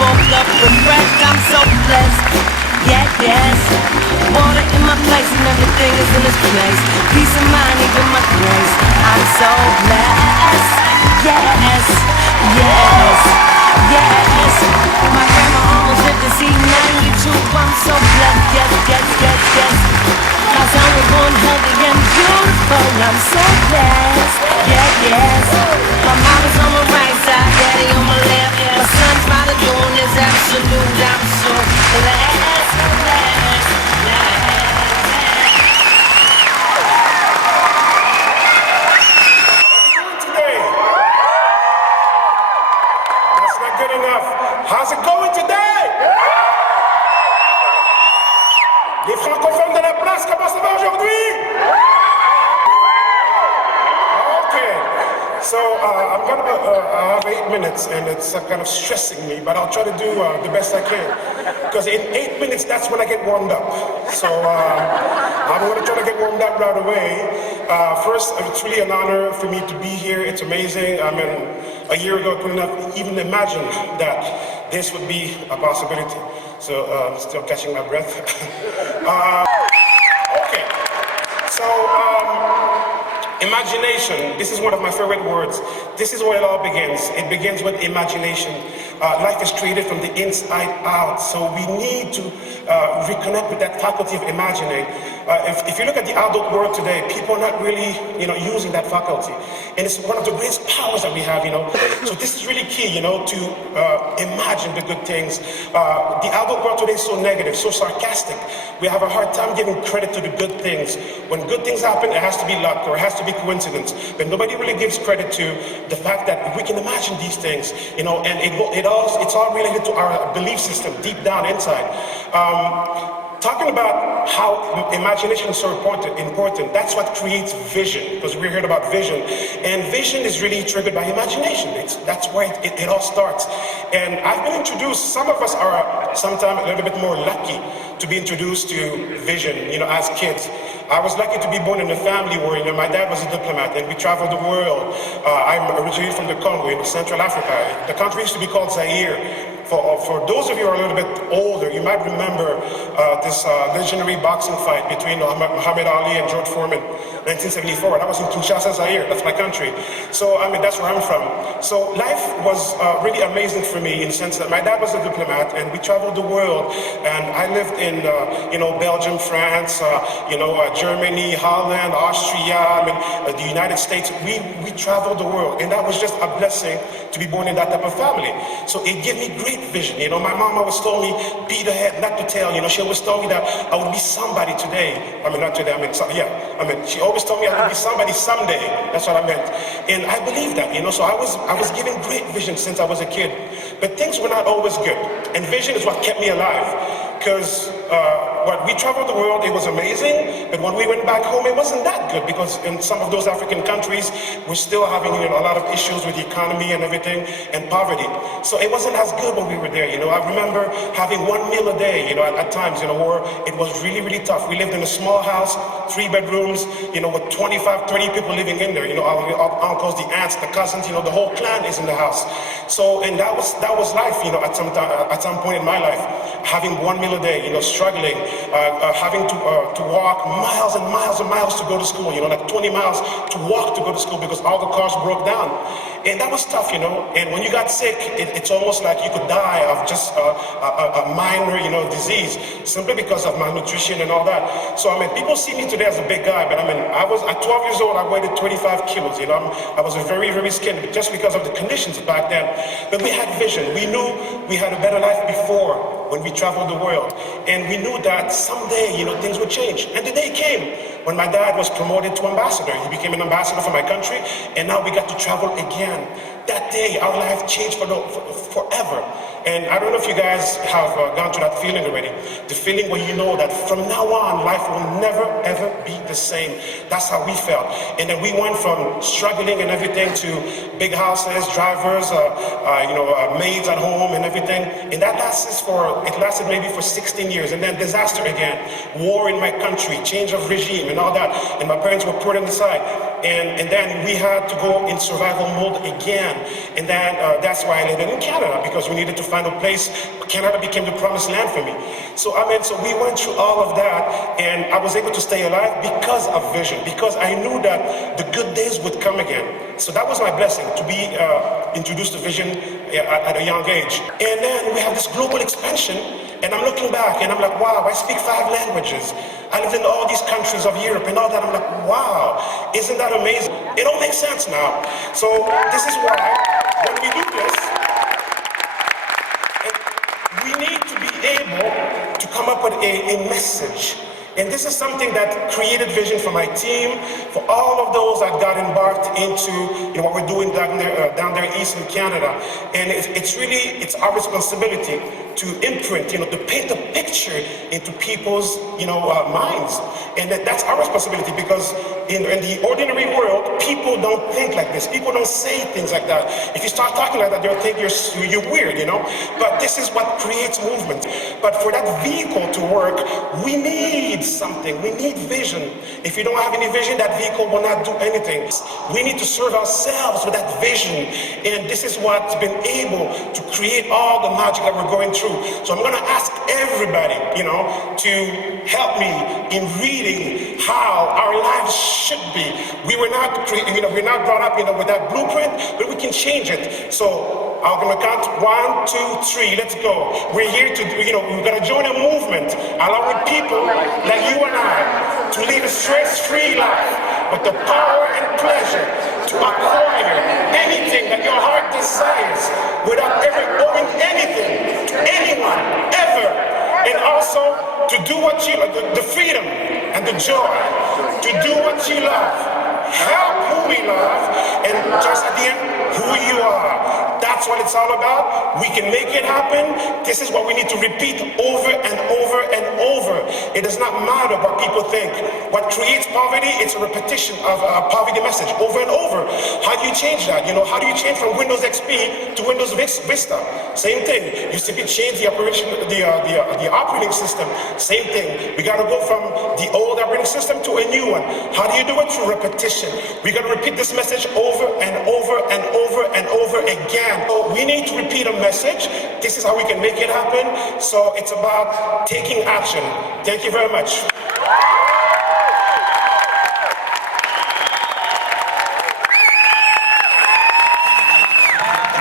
woke up with breath, I'm so blessed. Yeah, yes. Water in my place and everything is in its place. Peace of mind, even my grace. I'm so blessed. Yes, yes, yes. My grandma almost lived to see 92. I'm so blessed. Yes, yes, yes, yes. My son was born healthy and beautiful. I'm so blessed. Yeah, yes. My mama's on my right side, daddy on my left. My son's father doing his absolute. I'm so blessed, blessed, blessed. Today. That's not good enough. How's it going today? Les francophones de la place, comment ça va aujourd'hui? Okay. So I have 8 minutes and it's kind of stressing me, but I'll try to do the best I can. Because in 8 minutes, that's when I get warmed up. So I'm going to try to get warmed up right away. First, it's really an honor for me to be here. It's amazing. I mean, a year ago, I couldn't have even imagined that this would be a possibility. So still catching my breath. Okay. So imagination, this is one of my favorite words. This is where it all begins. It begins with imagination. Life is created from the inside out, so we need to reconnect with that faculty of imagining. If you look at the adult world today, people are not really, using that faculty, and it's one of the greatest powers that we have, So this is really key, to imagine the good things. The adult world today is so negative, so sarcastic. We have a hard time giving credit to the good things. When good things happen, it has to be luck or it has to be coincidence, but nobody really gives credit to the fact that we can imagine these things, and it's all related to our belief system deep down inside. Talking about how imagination is so important, that's what creates vision, because we heard about vision, and vision is really triggered by imagination. That's where it all starts. And I've been introduced, some of us are sometimes a little bit more lucky to be introduced to vision, as kids. I was lucky to be born in a family where, my dad was a diplomat and we traveled the world. I'm originally from the Congo in Central Africa. The country used to be called Zaire. For those of you who are a little bit older, you might remember this legendary boxing fight between Muhammad Ali and George Foreman, 1974. That was in Kinshasa, Zaire. That's my country. So, that's where I'm from. So life was really amazing for me in the sense that my dad was a diplomat and we traveled the world. And I lived in, Belgium, France, Germany, Holland, Austria, the United States. We traveled the world. And that was just a blessing to be born in that type of family. So it gave me great vision. My mom always told me, be the head, not the tail. She always told me that I would be somebody today. Not today, she always told me I would be somebody someday. That's what I meant. And I believe that, so I was given great vision since I was a kid. But things were not always good. And vision is what kept me alive. Because when we traveled the world, it was amazing. But when we went back home, it wasn't that good. Because in some of those African countries, we're still having a lot of issues with the economy and everything, and poverty. So it wasn't as good when we were there. I remember having one meal a day, at times, where it was really, really tough. We lived in a small house, 3 bedrooms, with 25, 30 people living in there. Our uncles, the aunts, the cousins, the whole clan is in the house. So, and that was life, at some point in my life, having one meal a day, struggling, having to walk miles and miles and miles to go to school, like 20 miles to walk to go to school because all the cars broke down. And that was tough, and when you got sick, it's almost like you could die of just a minor, disease simply because of malnutrition and all that. So, people see me today as a big guy, but I was at 12 years old, I weighed 25 kilos, I was a very, very skinny just because of the conditions back then. But we had vision. We knew we had a better life before when we traveled the world. And we knew that someday, things would change. And the day came when my dad was promoted to ambassador. He became an ambassador for my country, and now we got to travel again. That day, our life changed forever. And I don't know if you guys have gone through that feeling already. The feeling where you know that from now on, life will never, ever be the same. That's how we felt. And then we went from struggling and everything to big houses, drivers, maids at home and everything. And that lasted maybe for 16 years. And then disaster again. War in my country, change of regime and all that. And my parents were put on the side. and then we had to go in survival mode again. And then that's why I landed in Canada, because we needed to find a place. Canada became the promised land for me. So we went through all of that, and I was able to stay alive because of vision, because I knew that the good days would come again. So that was my blessing, to be introduced to vision at a young age. And then we have this global expansion, and I'm looking back and I'm like, wow, I speak 5 languages. I lived in all these countries of Europe and all that. I'm like, wow, isn't that amazing? It all makes sense now. So this is why when we do this, we need to be able to come up with a message. And this is something that created vision for my team, for all of those that got embarked into what we're doing down there east in Canada. And it's our responsibility to imprint, to paint a picture into people's minds. And that's our responsibility, because in the ordinary world, people don't think like this. People don't say things like that. If you start talking like that, they'll think you're weird, But this is what creates movement. But for that vehicle to work, we need something. We need vision. If you don't have any vision, that vehicle will not do anything. We need to serve ourselves with that vision. And this is what's been able to create all the magic that we're going through. So I'm going to ask everybody, to help me in reading how our lives should be. We're not brought up, with that blueprint, but we can change it. So I'm going to count 1, 2, 3. Let's go. We're here to, we're going to join a movement along with people like you and I to live a stress-free life with the power and pleasure to acquire anything that your heart desires without ever owing anything to anyone, ever. And also to do what you, the freedom and the joy, to do what you love, help who we love, and just at the end, who you are. That's what it's all about. We can make it happen. This is what we need to repeat over and over and over. It does not matter what people think. What creates poverty, it's a repetition of a poverty message over and over. How do you change that? How do you change from Windows XP to Windows Vista? Same thing. You simply change the operating system. Same thing. We got to go from the old operating system to a new one. How do you do it? Through repetition. We got to repeat this message over and over and over and over again. So we need to repeat a message. This is how we can make it happen. So it's about taking action. Thank you very much.